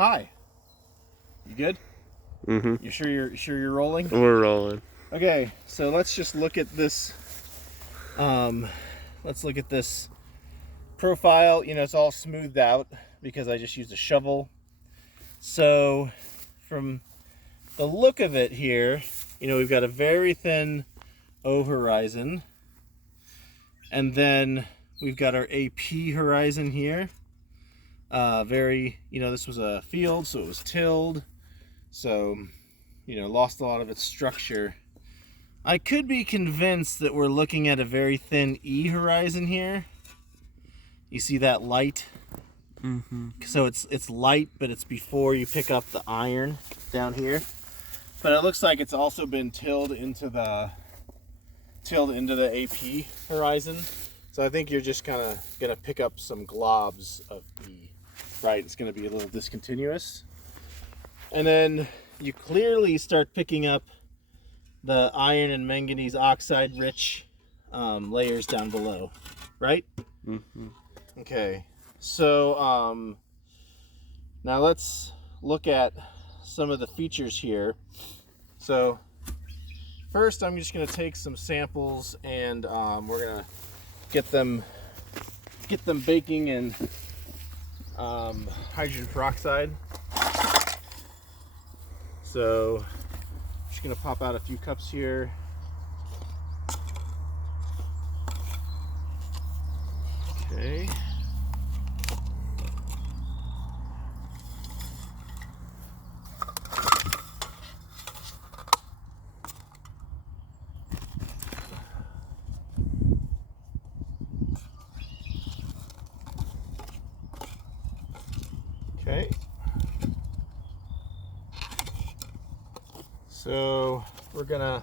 Hi. You good? Mm-hmm. You sure you're rolling? We're rolling. Okay, so let's just look at this. Let's look at this profile. You know, it's all smoothed out because I just used a shovel. So, from the look of it here, you know, we've got a very thin O horizon, and then we've got our AP horizon here. This was a field, so it was tilled. So, you know, lost a lot of its structure. I could be convinced that we're looking at a very thin E horizon here. You see that light? Mm-hmm. So it's light, but it's before you pick up the iron down here. But it looks like it's also been tilled into the AP horizon. So I think you're just kind of gonna pick up some globs of E, right? It's gonna be a little discontinuous, and then you clearly start picking up the iron and manganese oxide rich layers down below, right? Mm-hmm. Okay, so now let's look at some of the features here. So first I'm just going to take some samples and we're going to get them baking in hydrogen peroxide. So I'm just going to pop out a few cups here. Okay. Okay. So we're gonna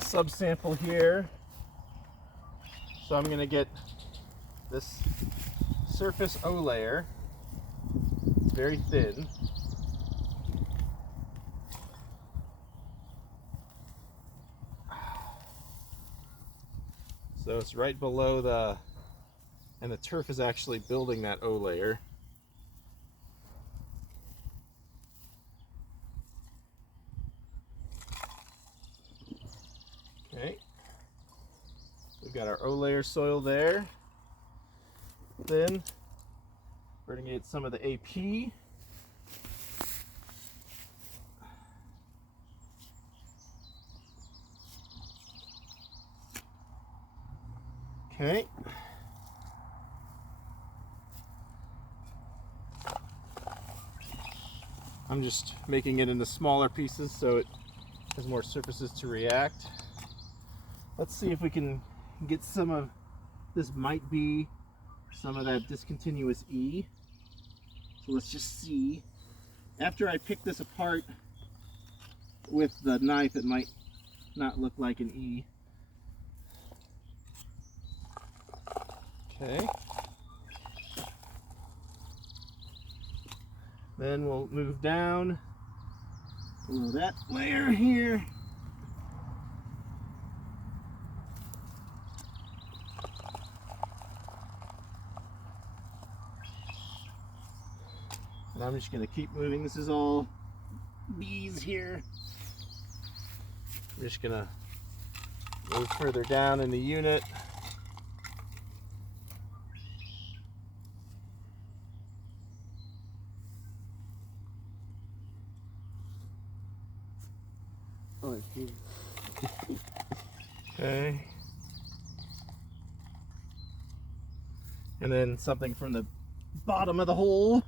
subsample here. So I'm gonna get this surface O layer, very thin. So it's right below and the turf is actually building that O layer. Okay. We've got our O layer soil there. Then we're gonna get some of the AP. Okay. I'm just making it into smaller pieces so it has more surfaces to react. Let's see if we can get some of this. Might be some of that discontinuous E. So let's just see. After I pick this apart with the knife, it might not look like an E. Okay. Then we'll move down below that layer here. And I'm just going to keep moving. This is all bees here. I'm just going to move further down in the unit. Okay. And then something from the bottom of the hole.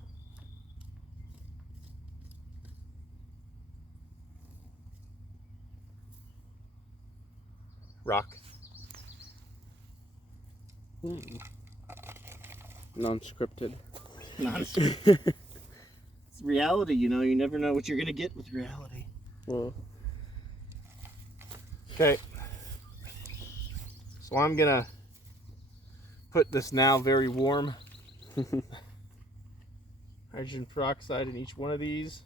Rock. Non-scripted. It's reality, you know. You never know what you're going to get with reality. Well. Okay. So I'm going to put this now very warm hydrogen peroxide in each one of these.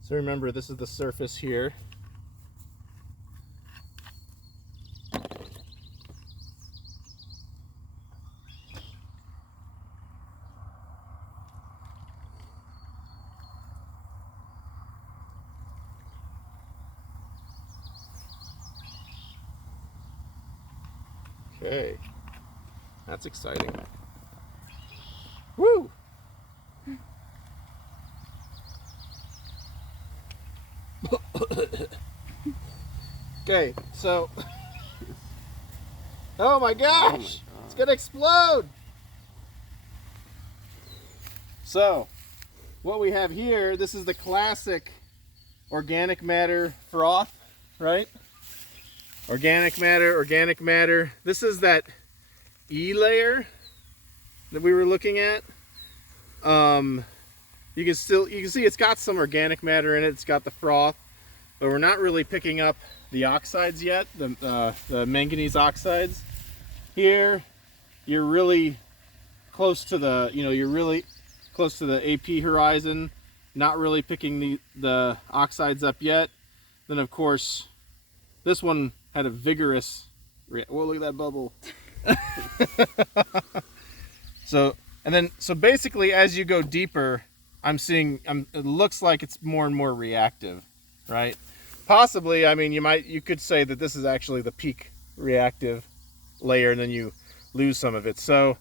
So remember, this is the surface here. Okay. That's exciting. Woo! Okay, so oh my gosh! It's gonna explode! So, what we have here, this is the classic organic matter froth, right? Organic matter. This is that E layer that we were looking at. You can see it's got some organic matter in it. It's got the froth, but we're not really picking up the oxides yet, the manganese oxides. Here, you're really close to the, you're really close to the AP horizon, not really picking the oxides up yet. Then of course, this one had a vigorous, whoa, look at that bubble. So basically as you go deeper, it looks like it's more and more reactive, right? Possibly, I mean, you could say that this is actually the peak reactive layer and then you lose some of it. So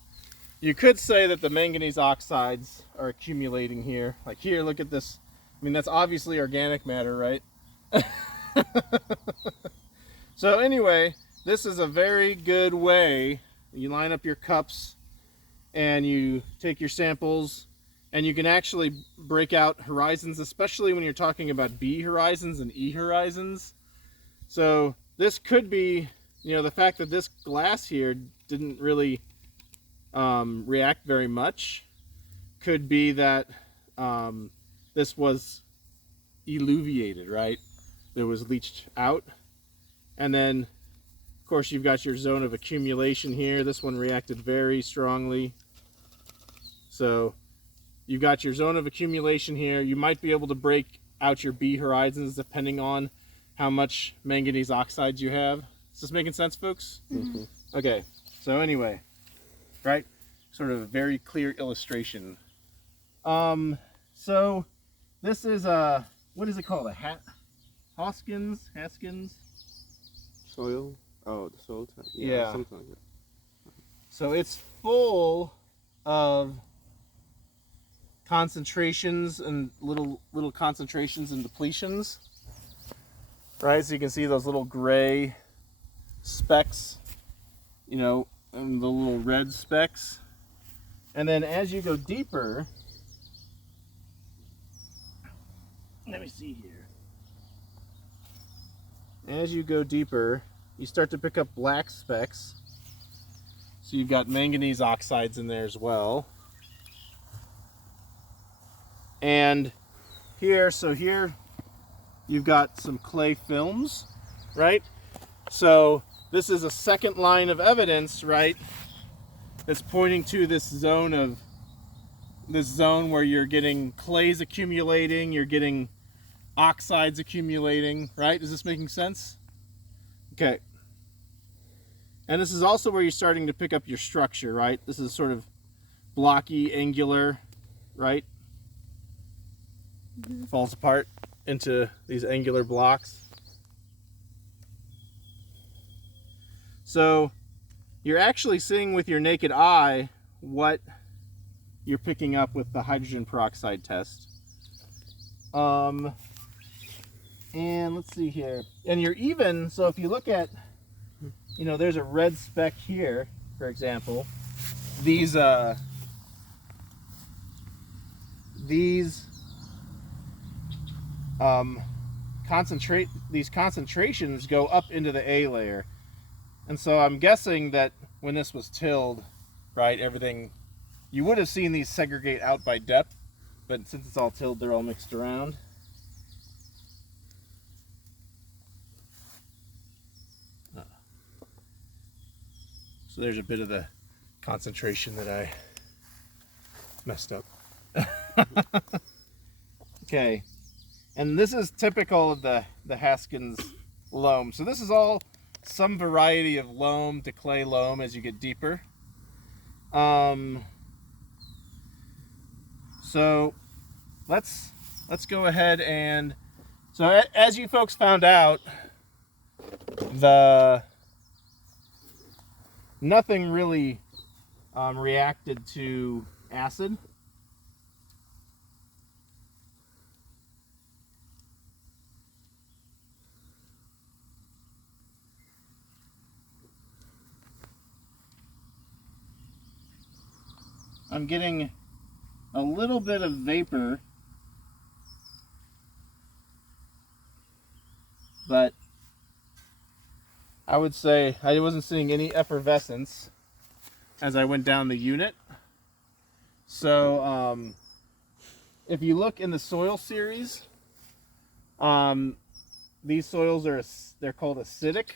you could say that the manganese oxides are accumulating here. Like here, look at this. I mean, that's obviously organic matter, right? So anyway, this is a very good way. You line up your cups and you take your samples and you can actually break out horizons, especially when you're talking about B horizons and E horizons. So this could be, the fact that this glass here didn't really react very much could be that this was eluviated, right? It was leached out. And then, of course, you've got your zone of accumulation here. This one reacted very strongly. So you've got your zone of accumulation here. You might be able to break out your B horizons depending on how much manganese oxides you have. Is this making sense, folks? Mm-hmm. Okay, so anyway, right? Sort of a very clear illustration. So this is what is it called? A Haskins? Soil? Oh, the soil type? Yeah. Something like that. So it's full of concentrations and little concentrations and depletions. Right? So you can see those little gray specks, and the little red specks. And then as you go deeper, let me see here. As you go deeper, you start to pick up black specks. So you've got manganese oxides in there as well. And here you've got some clay films, right? So this is a second line of evidence, right? That's pointing to this zone where you're getting clays accumulating, you're getting oxides accumulating, right? Is this making sense? Okay. And this is also where you're starting to pick up your structure, right? This is sort of blocky, angular, right? Mm-hmm. Falls apart into these angular blocks. So you're actually seeing with your naked eye what you're picking up with the hydrogen peroxide test. And let's see here. And you're even, so if you look at, there's a red speck here, for example. These concentrations go up into the A layer. And so I'm guessing that when this was tilled, right, everything, you would have seen these segregate out by depth, but since it's all tilled, they're all mixed around. So there's a bit of the concentration that I messed up. Okay, and this is typical of the Haskins loam. So this is all some variety of loam to clay loam as you get deeper. So let's go ahead and, so as you folks found out, the nothing really reacted to acid. I'm getting a little bit of vapor, but I would say I wasn't seeing any effervescence as I went down the unit. So if you look in the soil series, these soils they're called acidic,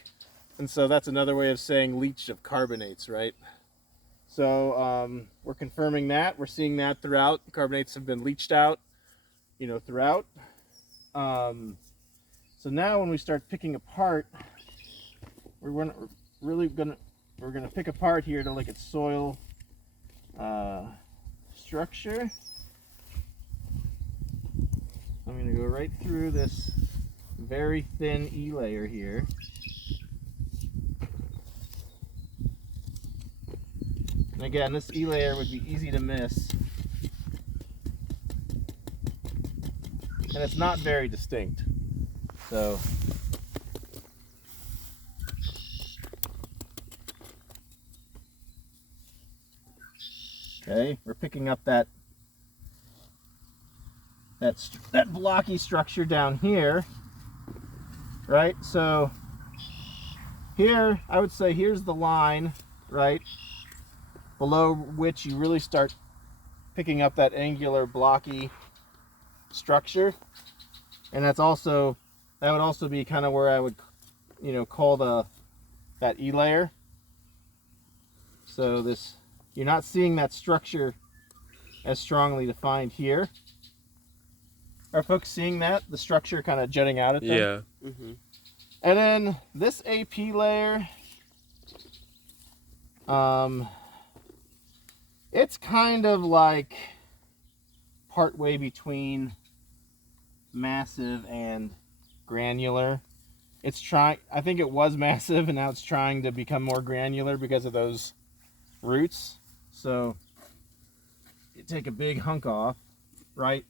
and so that's another way of saying leached of carbonates, right? So we're confirming that. We're seeing that throughout. The carbonates have been leached out, throughout. So now when we start picking apart, we're gonna pick apart here to look at soil structure. I'm gonna go right through this very thin E layer here. And again, this E layer would be easy to miss. And it's not very distinct. So okay, we're picking up that blocky structure down here, right? So here, I would say here's the line, right, below which you really start picking up that angular blocky structure. And that would also be kind of where I would, call that E layer. So you're not seeing that structure as strongly defined here. Are folks seeing that? The structure kind of jutting out at them? Yeah. Mm-hmm. And then this AP layer, it's kind of like partway between massive and granular. I think it was massive and now it's trying to become more granular because of those roots. So you take a big hunk off, right?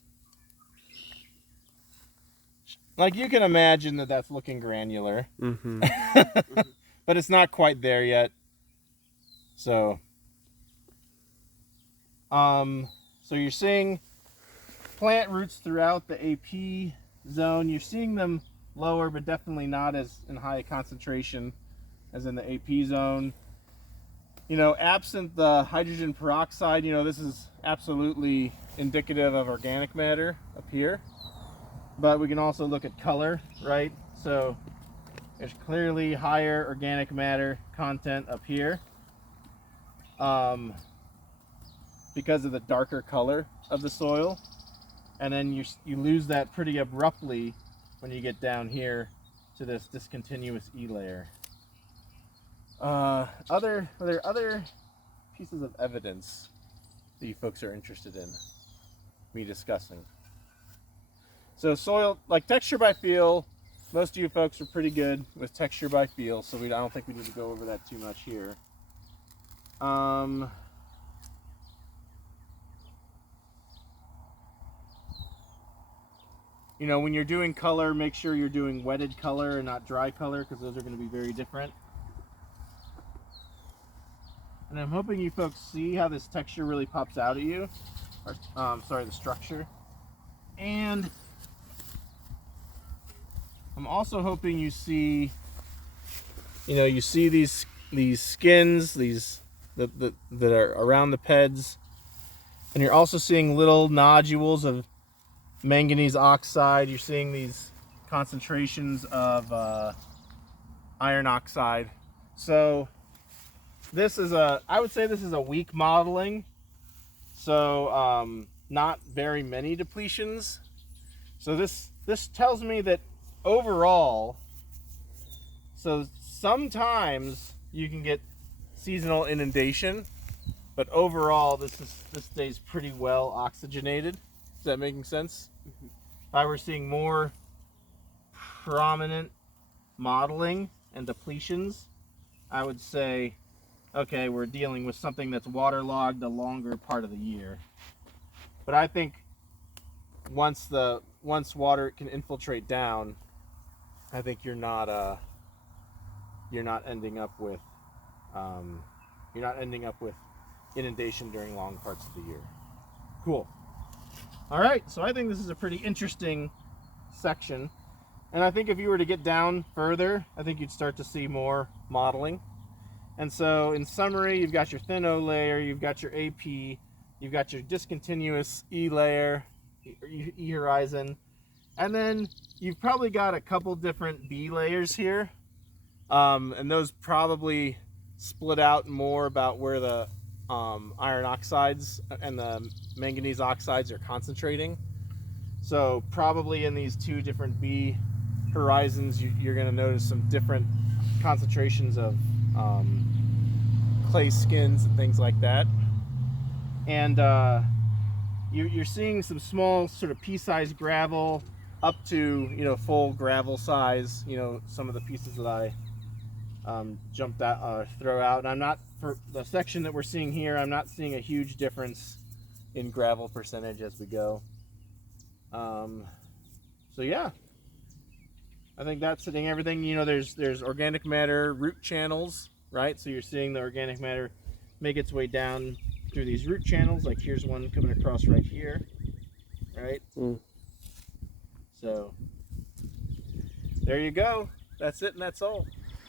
Like you can imagine that's looking granular. Mm-hmm. But it's not quite there yet. So so you're seeing plant roots throughout the AP zone. You're seeing them lower, but definitely not as in high concentration as in the AP zone. Absent the hydrogen peroxide, this is absolutely indicative of organic matter up here. But we can also look at color, right? So there's clearly higher organic matter content up here because of the darker color of the soil. And then you lose that pretty abruptly when you get down here to this discontinuous E layer. Are there other pieces of evidence that you folks are interested in me discussing? So soil, like texture by feel, most of you folks are pretty good with texture by feel, so I don't think we need to go over that too much here. When you're doing color, make sure you're doing wetted color and not dry color, because those are going to be very different. And I'm hoping you folks see how this texture really pops out at you. Or, the structure. And I'm also hoping you see, you see these skins, that are around the PEDs, and you're also seeing little nodules of manganese oxide. You're seeing these concentrations of iron oxide. So I would say this is a weak modeling. So not very many depletions. So this tells me that overall, so sometimes you can get seasonal inundation, but overall this stays pretty well oxygenated. Is that making sense? Mm-hmm. If I were seeing more prominent modeling and depletions, I would say okay, we're dealing with something that's waterlogged a longer part of the year. But I think once water can infiltrate down, I think you're not ending up with inundation during long parts of the year. Cool. All right, so I think this is a pretty interesting section. And I think if you were to get down further, I think you'd start to see more modeling. And so in summary, you've got your thin O layer, you've got your AP, you've got your discontinuous E layer, E horizon, and then you've probably got a couple different B layers here. And those probably split out more about where the iron oxides and the manganese oxides are concentrating. So probably in these two different B horizons, you're going to notice some different concentrations of clay skins and things like that. And you're seeing some small sort of pea-sized gravel up to full gravel size. Some of the pieces that I throw out. And I'm not, for the section that we're seeing here, I'm not seeing a huge difference in gravel percentage as we go. So yeah, I think that's hitting everything. There's organic matter root channels, right? So you're seeing the organic matter make its way down through these root channels. Like here's one coming across right here, right? So there you go. That's it, and that's all.